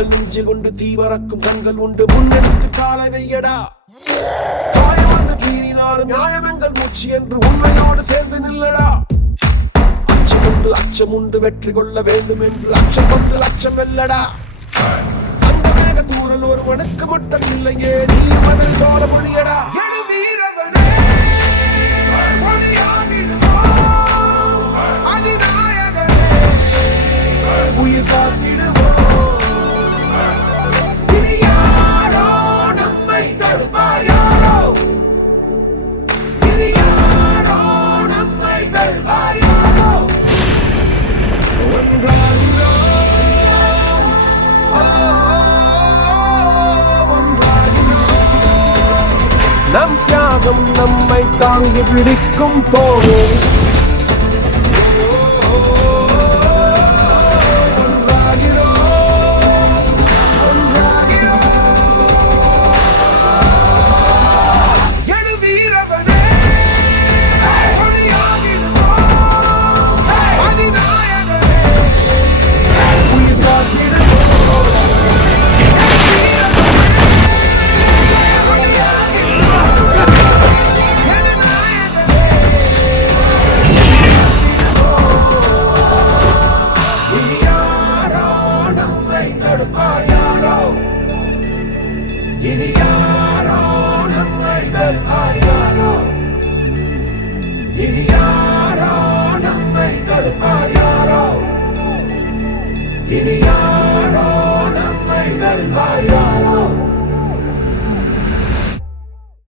எங்கள் நெஞ்சில் உண்டு தீவரக்கும் கண்கள் உண்டு முன்னெடுத்து காலை வையடா காயம் வந்து கீறினாலும் நியாயம் எங்கள் மூச்சு என்று உண்மையோடு சேர்ந்து நில்லடா அச்சம் உண்டு வெற்றி கொள்ள வேண்டும் என்று அச்சம் கொண்டு லட்சம் வெல்லடா அந்த மேக தூரல் ஒருவனுக்கு மட்டும் இல்லையே நீ மதில் தோல மொழியடா உயிர் காத்திடுவோம் இனி யாரோ நம்மை தடுப்பார் யாரோ இனி யாரோ நம்மை வெல்வார் யாரோ நம் தியாகம் நம்மை தாங்கி பிடிக்கும் போது